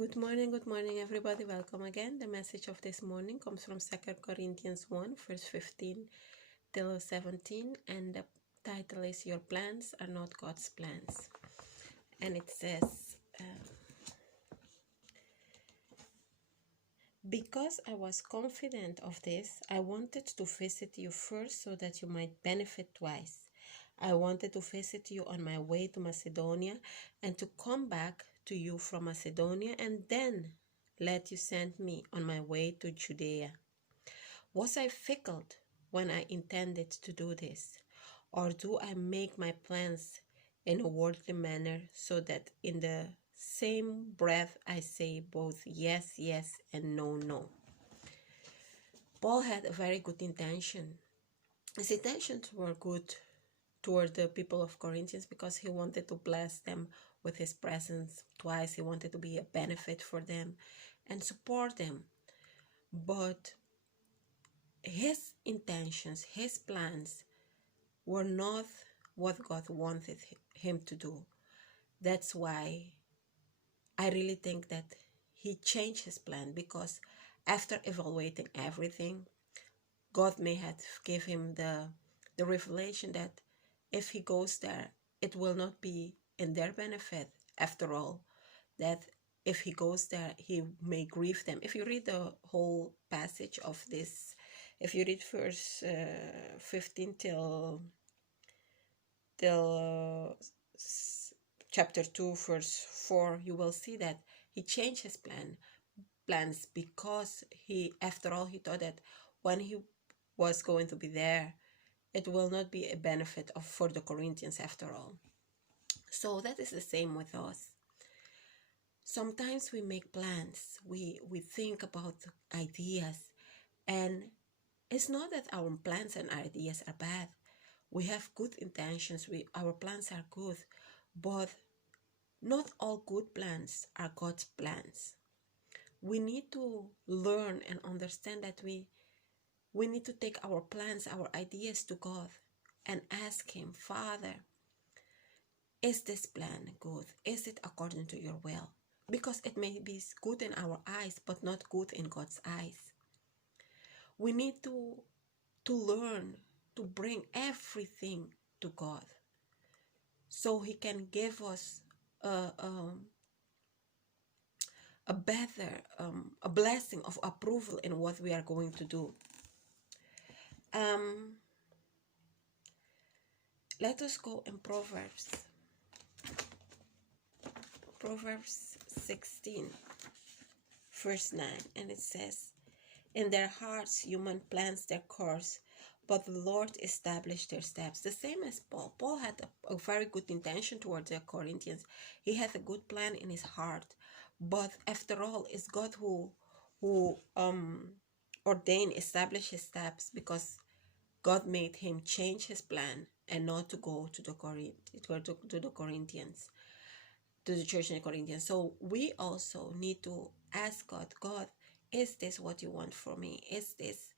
Good morning, everybody. Welcome again. The message of this morning comes from 2 Corinthians 1, verse 15 till 17, and the title is Your Plans Are Not God's Plans. And it says, Because I was confident of this, I wanted to visit you first so that you might benefit twice. I wanted to visit you on my way to Macedonia and to come back to you from Macedonia and then let you send me on my way to Judea. Was I fickle when I intended to do this? Or do I make my plans in a worldly manner so that in the same breath I say both yes, yes, and no, no? Paul had a very good intention. His intentions were good toward the people of Corinthians because he wanted to bless them with his presence twice. He wanted to be a benefit for them and support them. But his intentions, his plans were not what God wanted him to do. That's why I really think that he changed his plan, because after evaluating everything, God may have given him the revelation that if he goes there, it will not be in their benefit after all, that if he goes there, he may grieve them. If you read the whole passage of this, if you read verse 15 till chapter 2, verse 4, you will see that he changed his plans because after all, he thought that when he was going to be there, it will not be a benefit for the Corinthians after all. So that is the same with us. Sometimes we make plans, we think about ideas, and it's not that our plans and ideas are bad. We have good intentions, our plans are good, but not all good plans are God's plans. We need to learn and understand that we need to take our plans, our ideas to God and ask Him, Father, is this plan good? Is it according to your will? Because it may be good in our eyes, but not good in God's eyes. We need to learn to bring everything to God so He can give us a better, a blessing of approval in what we are going to do. Let us go in Proverbs 16, verse 9, and it says, in their hearts human plans their course, but the Lord established their steps. The same as Paul. Paul had a very good intention towards the Corinthians. He had a good plan in his heart, but after all, it's God who ordained, established his steps, because God made him change his plan and not to go to the Corinthians, to the church in the Corinthians. So we also need to ask God, God, is this what you want for me? Is this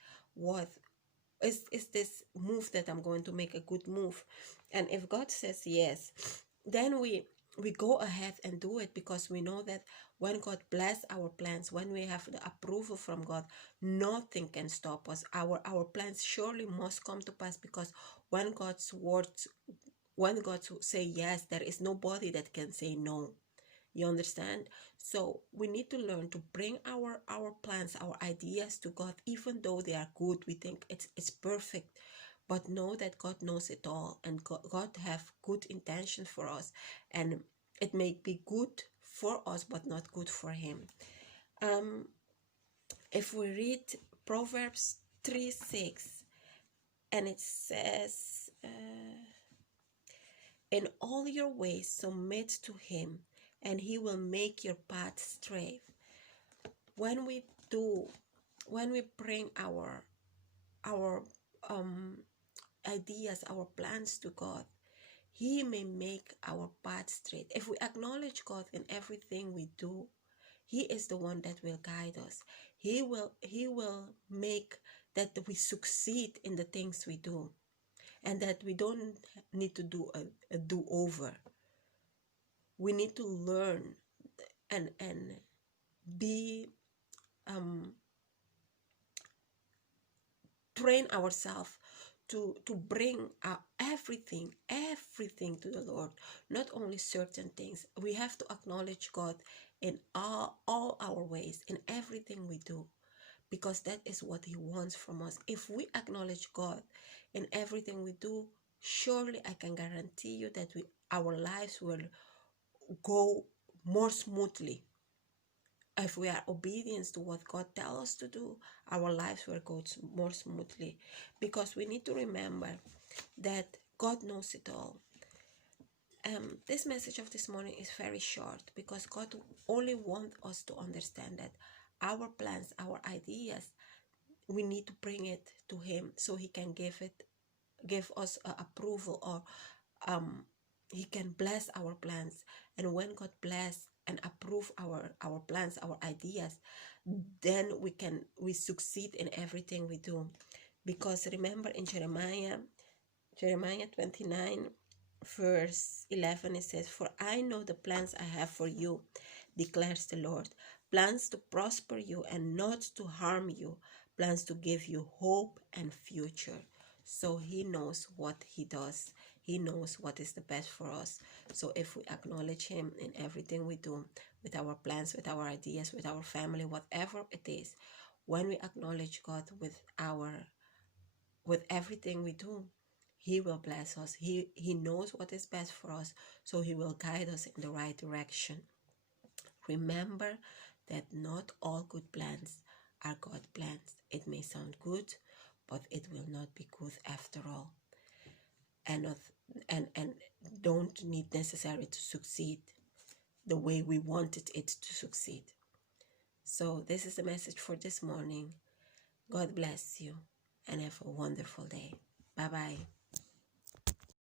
this move that I'm going to make a good move? And if God says yes, then we go ahead and do it, because we know that when God bless our plans, when we have the approval from God, nothing can stop us. Our plans surely must come to pass, because when God say yes, there is nobody that can say no. You understand? So we need to learn to bring our plans, our ideas to God, even though they are good. We think it's perfect, but know that God knows it all, and God have good intentions for us, and it may be good for us but not good for Him. If we read Proverbs 3:6, and it says, in all your ways submit to Him, and He will make your path straight. When we bring our ideas, our plans to God, He may make our path straight. If we acknowledge God in everything we do, He is the one that will guide us. He will make that we succeed in the things we do, and that we don't need to do a do-over. We need to learn and be train ourselves to bring everything to the Lord, not only certain things. We have to acknowledge God in all our ways, in everything we do, because that is what He wants from us. If we acknowledge God in everything we do, surely I can guarantee you that our lives will go more smoothly. If we are obedient to what God tells us to do, our lives will go more smoothly, because we need to remember that God knows it all. This message of this morning is very short, because God only wants us to understand that our plans, our ideas, we need to bring it to Him so He can give us approval, or He can bless our plans. And when God bless and approve our plans, our ideas, then we succeed in everything we do. Because remember in Jeremiah 29 verse 11, it says, "For I know the plans I have for you, declares the Lord, plans to prosper you and not to harm you, plans to give you hope and future." So He knows what He does. He knows what is the best for us. So if we acknowledge Him in everything we do, with our plans, with our ideas, with our family, whatever it is, when we acknowledge God with everything we do, He will bless us. He knows what is best for us, so He will guide us in the right direction. Remember that not all good plans are God plans. It may sound good, but it will not be good after all, and and don't need necessarily to succeed the way we wanted it to succeed. So this is the message for this morning. God bless you and have a wonderful day. Bye bye.